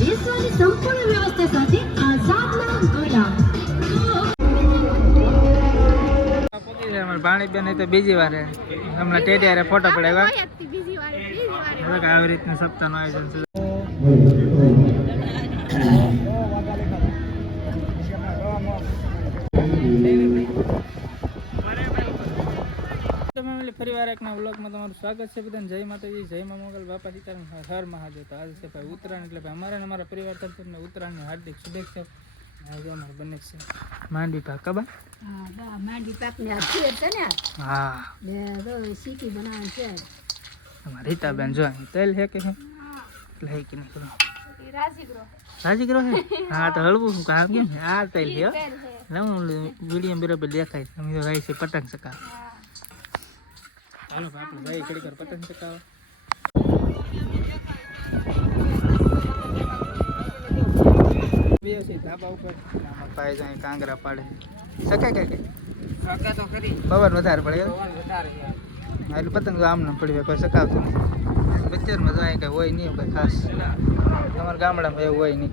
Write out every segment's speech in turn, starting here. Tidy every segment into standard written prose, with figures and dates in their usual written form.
વિશ્વની સંપૂર્ણ વ્યવસ્થા સાથે આઝાદના ગુલામ. પાણી બેન તો બીજી વાર હમણાં ટેડિયારે ફોટો પડાવ્યા આવી રીતનું સપ્તાહનું આયોજન છે. ફરી વાર એકના વ્લોગમાં તમારું સ્વાગત છે. બધાને જય માતાજી, જય મા મોગલ, બાપા સીતારામ, હર મહાદેવ. તો આજે છે ભાઈ ઉત્તરાયણ, એટલે ભાઈ અમારા ને અમારા પરિવાર તરફથી ઉત્તરાયણની હાર્દિક શુભેચ્છા. આજે અમારે બને છે માંડવી પાક. ખબર? હા, માંડવી પાકની આ ખીર છે ને. હા, ને તો સીકી બનાવવાની છે. તમારી રીતાબેન જો તેલ હે કે હે એટલે હે કે નહીં રાજીગરો હે. હા તો હળવું શું કામ કેમ આ તેલ હે હું વિડીયો બરાબર દેખાય. અમે તો ભાઈ છે પતંગ ચકાવ. હાલો આપણે ભાઈ ઘડી કર પતંગ ચકાવ. ધાબા ઉપર ભાઈ જાય કાંગરા પાડે શકાય કે તો ખરી પવન વધારે પડે એટલે પતંગ આમ ના પડી કોઈ શકાવતું નથી. બજારમાં જાય કઈ હોય નહીં કઈ ખાસ. તમારા ગામડામાં એવું હોય નહીં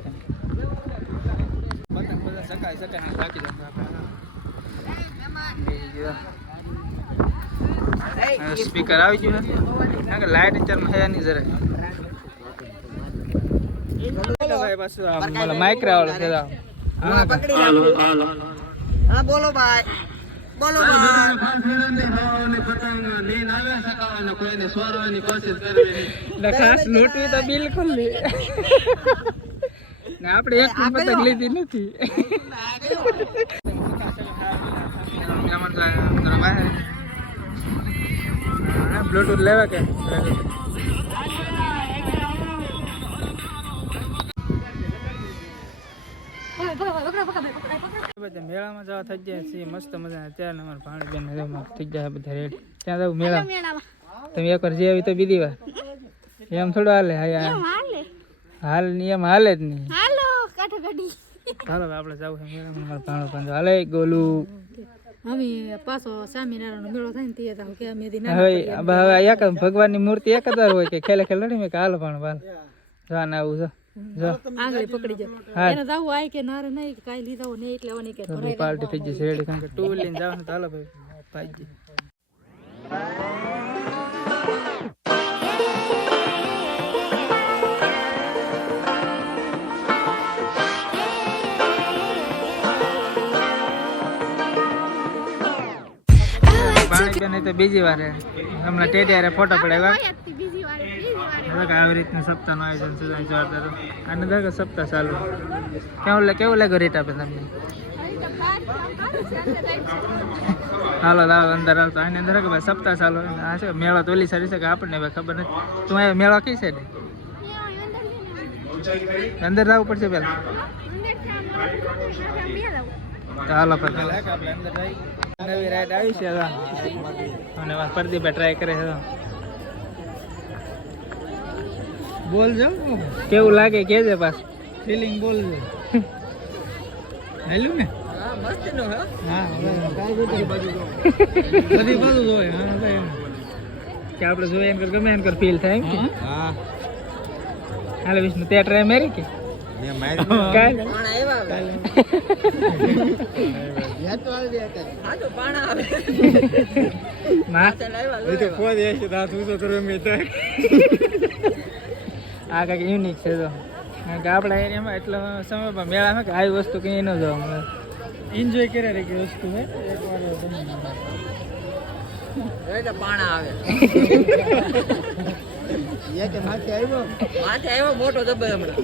પતંગ બધા શકાય થાકી જાય. સ્પીકર આવી ગયું કારણ કે લાઇટ ચાલમાં હે નહીં જરાય. માઇક્રા વાળો હા બોલો ભાઈ, બોલો ખાસ લૂંટવી તો બિલકુલ આપણે એક પતંગ લીધી નથી. બ્લૂટૂથ લેવા કે મેળામાં જવા થઈ જાય છે મસ્ત મજા. અત્યારે અમારે ભાણી બેન થઈ જાય બધા રેડી. ત્યાં જવું મેળા તમે એક વાર જે આવી તો બીજી વાર એમ થોડું હાલે. હાલ ની એમ હાલે જ નહીં. હાલો આપણે જવું છે મેળામાં. અમારે ભાણો પણ હાલે ગોલું એક ભગવાનની મૂર્તિ એક જ વાર હોય કે ખેલે ખેલ લડી મેં કે હાલો ભાણો હાલ જવાને આવું છે. પાર્ટી થઈ જશે રેડી કારણ કે ટુ વ્હીલ લઈને જવાનું. તો હાલો ભાઈ પાણી તો બીજી વાર હમણાં ટેડિયારે ફોટો પડાવ્યા આવી રીતનું સપ્તાહનું આયોજન છે જોરદાર. આને દરેક સપ્તાહ ચાલુ. કેવું લાગે રેટ આપે તમને? હાલો દાવ અંદર આવતો આની અંદર કે ભાઈ સપ્તાહ ચાલુ. આ છે મેળો તો ઓલી સારી છે કે આપણને ભાઈ ખબર નથી. તું અહીંયા મેળો કઈ છે અંદર જવું પડશે પેલા. તો હાલો આપણે અંદર જઈ. નવી રાઈડ આવી છે અને પ્રદીપભાઈ ટ્રાય કરે છે. બોલજો કેવું લાગે કેજે પાસ ફિલિંગ બોલજો. હેલું ને હા બધી બાજુ જોઈએ. હા ભાઈ કે આપણે જોઈએ એમ ગમે એમ ફીલ થાય. હા હાલે વિષ્ણુ ત્યાં ટ્રાય મારી કે આ કઈક યુનિક છે. તો કારણ કે આપણા એરિયામાં એટલા સમયમાં મેળામાં કે આવી વસ્તુ કંઈ ન જોવા મળે. એન્જોય કર્યા રે કે વસ્તુ હે એકવાર પાણા આવે માથે આવ્યો મોટો જબર હમણાં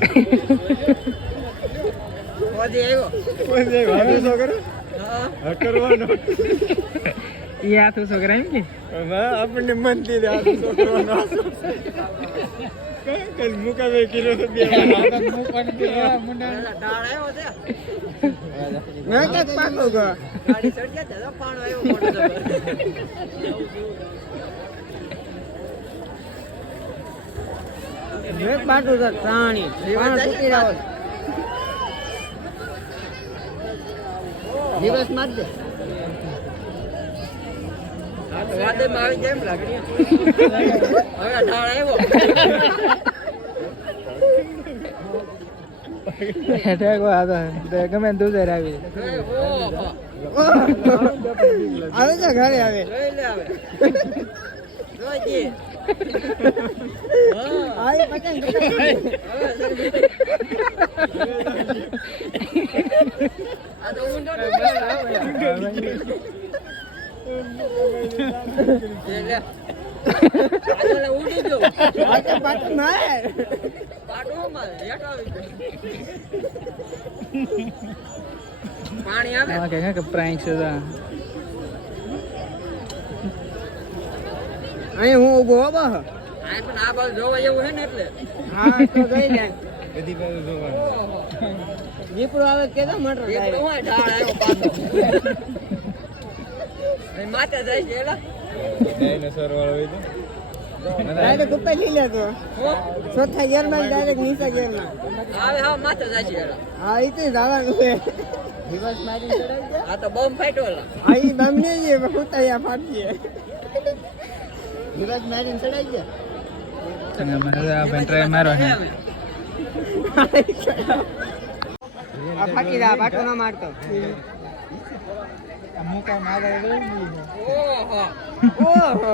એ હાથ ઉસો કરાય એમ કે આપણને મન થી મુકાવે કિલો પ્રાણી દિવસ માં જ વાદે માં આવી જાય એમ લાગે. હવે 18 આવ્યો ઠેકવા હતો ગમે તું જઈ આવી આવે છે ઘરે આવે આવી પતંગ પાણી આવે કે પ્રાંક છે અહીં હું ઉભો હો બા પણ આ બાજુ જોવા જેવું છે ને એટલે હા તો ગઈ જાય બધી બાજુ જોવાનું દીપડો આવે કે તો મટર દીપડો હોય ઢાળ આવ્યો પાછો અહીં માથે જાય છે એલા ડાયનોસોર વાળો હોય તો ડાયરેક્ટ ઉપર લઈ લેતો ચોથા ગેર માં ડાયરેક્ટ નીચે ગેર માં આવે હા માથે જાય છે એલા હા એ તો જવાનું છે દિવસ મારી ચડાઈ ગયા આ તો બોમ્બ ફાટ્યો એલા હા એ બમ નહીં છે હું તૈયાર ફાટીએ દિવસ મારીને ચડાઈ ગયા અને મને આ ભાઈ ટ્રાય મારો છે આ ફાટી જા પાટો ના મારતો મુકા મારે ઓહો ઓહો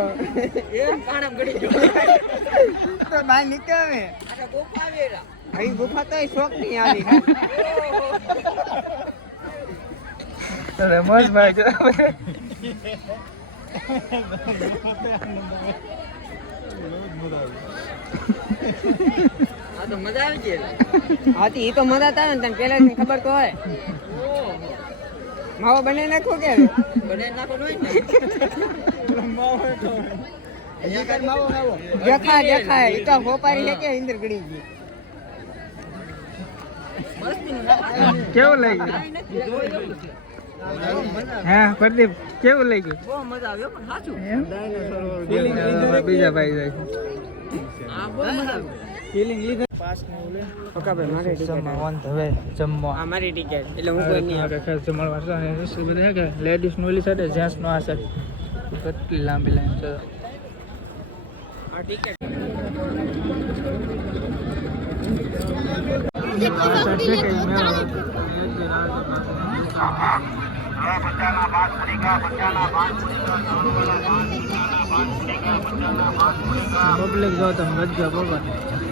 એ પાણમ ગડી ગયો તો બહાર નીકળે આ તો ગુફા આવી એલા અહીં ગુફા તો શોખ નહીં આવી તો મોજ ભાઈ જો આ તો મજા આવી ગઈ એલા હાથી એ તો મજા આવે ને તને પેલા ખબર તો હોય ઓહો માવો બને નાખો કે બને નાખો નોય ને દેખાય દેખાય એ તો હોપારી છે કે ઇન્દર ગણી ગઈ કેવું લાગ્યું હા પ્રદીપ કેવું લાગ્યું બહુ મજા આવ્યો પણ સાચું ફિલિંગ બીજા ભાઈ જાય આ બહુ મજા આવી ફિલિંગ લીધે પાસ ને ઓલે ઓકા ભાઈ મારી જમવા વન હવે જમવા આ મારી ટિકિટ એટલે હું કોઈ નહીં ખાસ જમવા વાળા અને રસ્તો બધે છે કે લેડીઝ નો ઓલી સાથે જેન્ટ્સ નો આ સાથે કેટલી લાંબી લાઈન છે આ ટિકિટ પબ્લિક જો તમે ગજ્જા બરોબર